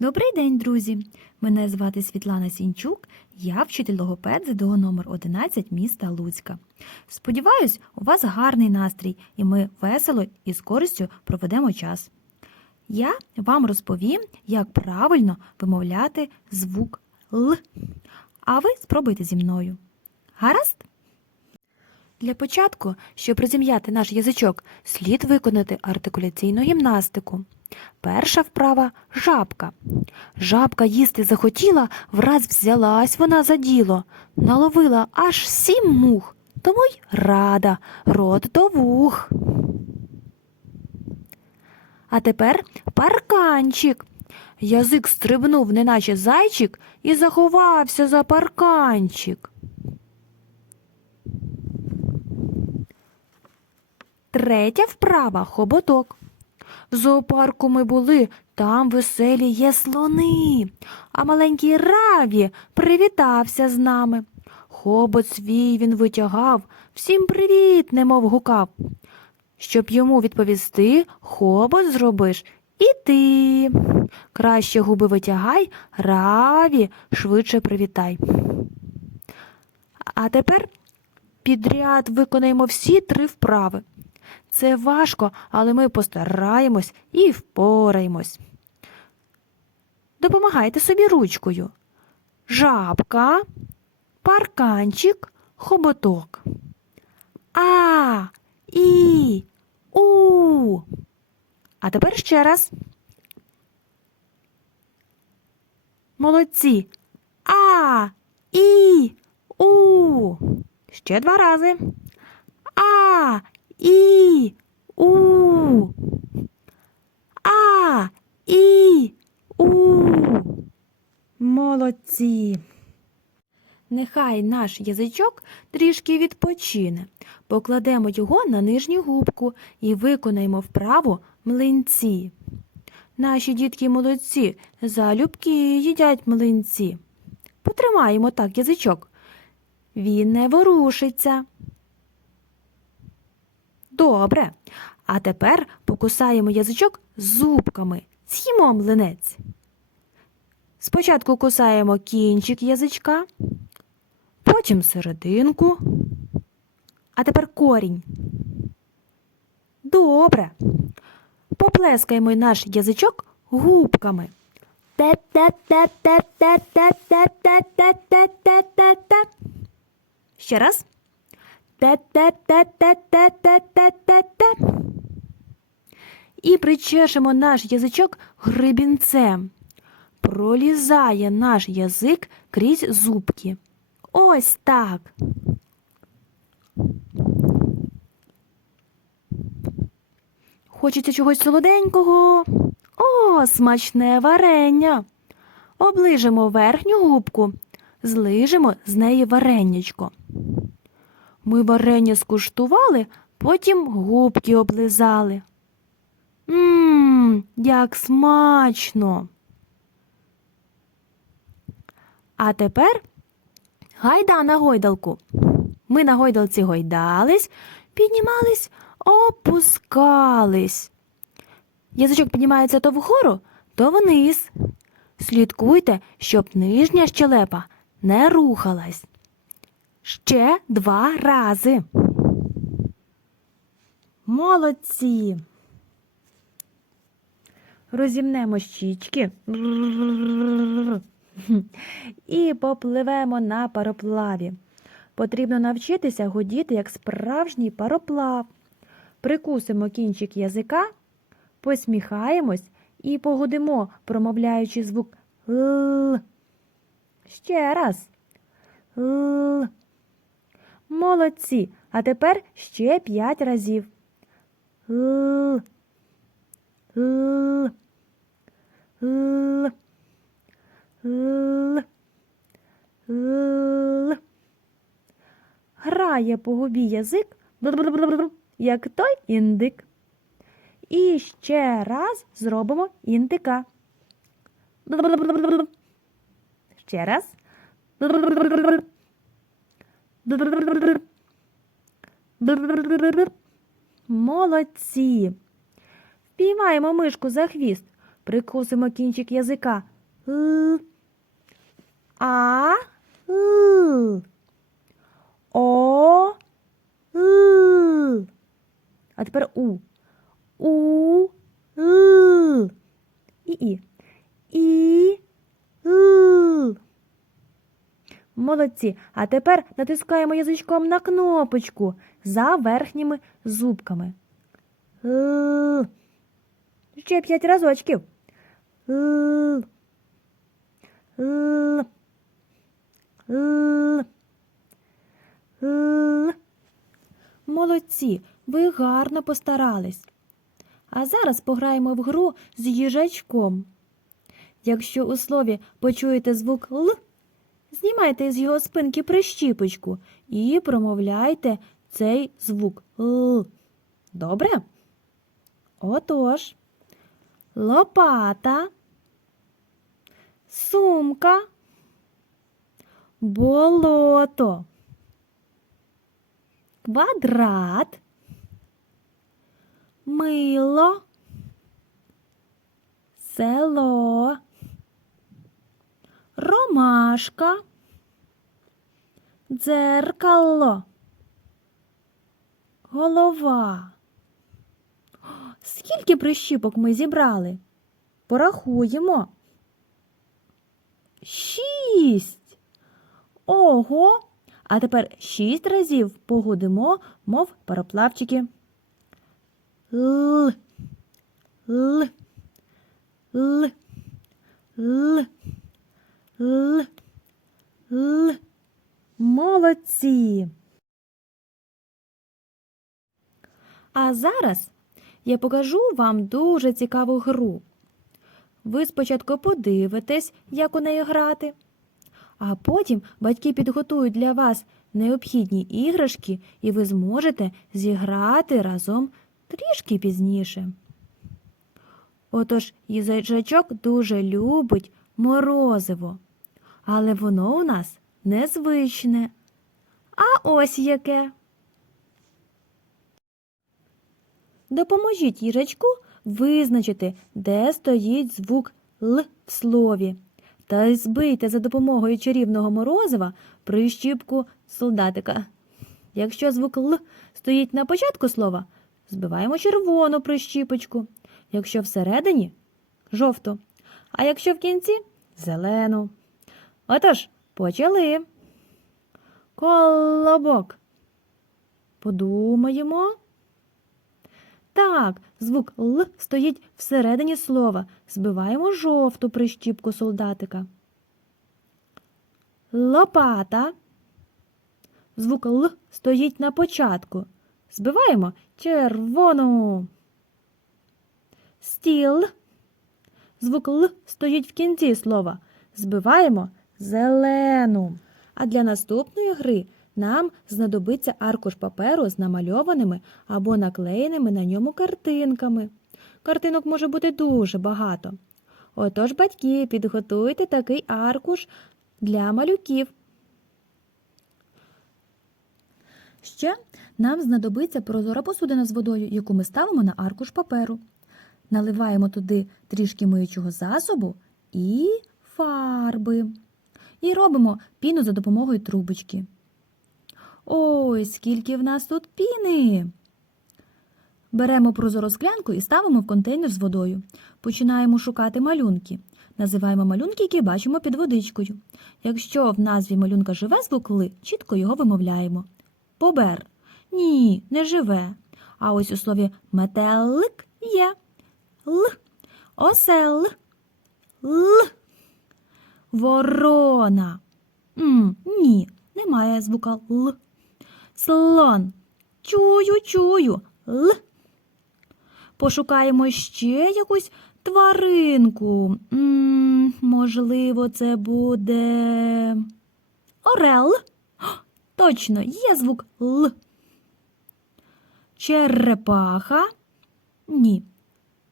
Добрий день, друзі! Мене звати Світлана Сінчук, я вчитель логопед ЗДО номер 11 міста Луцька. Сподіваюсь, у вас гарний настрій і ми весело і з користю проведемо час. Я вам розповім, як правильно вимовляти звук Л, а ви спробуйте зі мною. Гаразд? Для початку, щоб розім'яти наш язичок, слід виконати артикуляційну гімнастику. Перша вправа – жабка. Жабка їсти захотіла, враз взялась вона за діло. Наловила аж 7 мух, тому й рада, рот до вух. А тепер парканчик. Язик стрибнув, неначе зайчик, і заховався за парканчик. Третя вправа – хоботок. В зоопарку ми були, там веселі є слони, а маленький Раві привітався з нами. Хобот свій він витягав, всім привіт, немов гукав. Щоб йому відповісти, хобот зробиш і ти. Краще губи витягай, Раві, швидше привітай. А тепер підряд виконаємо всі 3 вправи. Це важко, але ми постараємось і впораємось. Допомагайте собі ручкою. Жабка, парканчик, хоботок. А, І, У. А тепер ще раз. Молодці. А, І, У. Ще 2 рази. А, І, У. А, І, У. Молодці. Нехай наш язичок трішки відпочине. Покладемо його на нижню губку і виконаємо вправу млинці. Наші дітки молодці, залюбки їдять млинці. Потримаємо так язичок. Він не ворушиться. Добре. А тепер покусаємо язичок зубками. З'їмо млинець. Спочатку кусаємо кінчик язичка, потім серединку, а тепер корінь. Добре. Поплескаємо наш язичок губками. Те-те-те-те-те-те-те-те-те-те-те. Ще раз. Те-те-те-те-те-те-те-те. І причешемо наш язичок гребінцем. Пролізає наш язик крізь зубки. Ось так. Хочеться чогось солоденького? О, смачне варення! Оближемо верхню губку, злижемо з неї варенячко. Ми варення скуштували, потім губки облизали. Як смачно! А тепер гайда на гойдалку. Ми на гойдалці гойдались, піднімались, опускались. Язичок піднімається то вгору, то вниз. Слідкуйте, щоб нижня щелепа не рухалась. Ще 2 рази. Молодці! Розімнемо щічки і попливемо на пароплаві. Потрібно навчитися гудіти, як справжній пароплав. Прикусимо кінчик язика, посміхаємось і погудимо, промовляючи звук Л. Ще раз. Л. Молодці. А тепер ще 5 разів. Л. Л. Л. Л. Л. Грає по губі язик, як той індик. І ще раз зробимо індика. Ще раз. Молодці! Впіймаємо мишку за хвіст, Прикусимо кінчик язика. Л. А. Л. О. Л. А тепер У. У. Л. І. І. Л. Молодці. А тепер натискаємо язичком на кнопочку за верхніми зубками. Л. Ще 5 разочків. Л. Л. Л. Л. Молодці, ви гарно постарались. А зараз пограємо в гру з їжачком. Якщо у слові почуєте звук Л, знімайте з його спинки прищіпочку і промовляйте цей звук Л. Добре? Отож, лопата, сумка, болото, квадрат, мило, село, ромашка, дзеркало, голова. Скільки прищіпок ми зібрали? Порахуємо. 6. Ого! А тепер 6 разів погудимо, мов пароплавчики. Л. Л. Л. Л. Л. Л. Молодці! А зараз я покажу вам дуже цікаву гру. Ви спочатку подивитесь, як у неї грати, а потім батьки підготують для вас необхідні іграшки, і ви зможете зіграти разом трішки пізніше. Отож, їжачок дуже любить морозиво, але воно у нас незвичне. А ось яке. Допоможіть їжачку визначити, де стоїть звук Л в слові, та збийте за допомогою чарівного морозива прищіпку солдатика. Якщо звук Л стоїть на початку слова, збиваємо червону прищіпочку. Якщо всередині – жовту, а якщо в кінці – зелену. Отож, почали. Колобок. Подумаємо. Так, звук Л стоїть всередині слова. Збиваємо жовту прищіпку солдатика. Лопата. Звук Л стоїть на початку. Збиваємо червону. Стіл. Звук Л стоїть в кінці слова. Збиваємо зелену. А для наступної гри нам знадобиться аркуш паперу з намальованими або наклеєними на ньому картинками. Картинок може бути дуже багато. Отож, батьки, підготуйте такий аркуш для малюків. Ще нам знадобиться прозора посудина з водою, яку ми ставимо на аркуш паперу. Наливаємо туди трішки миючого засобу і фарби. І робимо піну за допомогою трубочки. Ой, скільки в нас тут піни! Беремо прозору склянку і ставимо в контейнер з водою. Починаємо шукати малюнки. Називаємо малюнки, які бачимо під водичкою. Якщо в назві малюнка живе звук Л, чітко його вимовляємо. Бобер. Ні, не живе. А ось у слові метелик є. Л. Осел. Л. Ворона. Ні, немає звука Л. Слон. Чую. Л. Пошукаємо ще якусь тваринку. Можливо, це буде орел. Точно, є звук Л. Черепаха. Ні,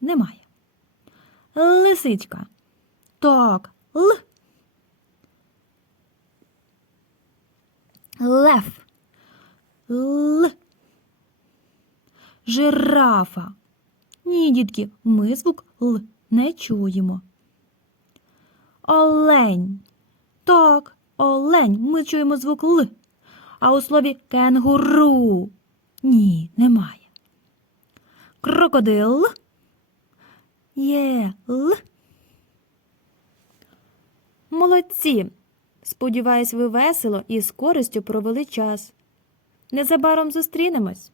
немає. Лисичка. Так, Л. Лев. Л. Жирафа. Ні, дітки, ми звук Л не чуємо. Олень. Так, олень. Ми чуємо звук Л. А у слові кенгуру? Ні, немає. Крокодил. Є Л. Молодці! Сподіваюсь, ви весело і з користю провели час. Незабаром зустрінемось!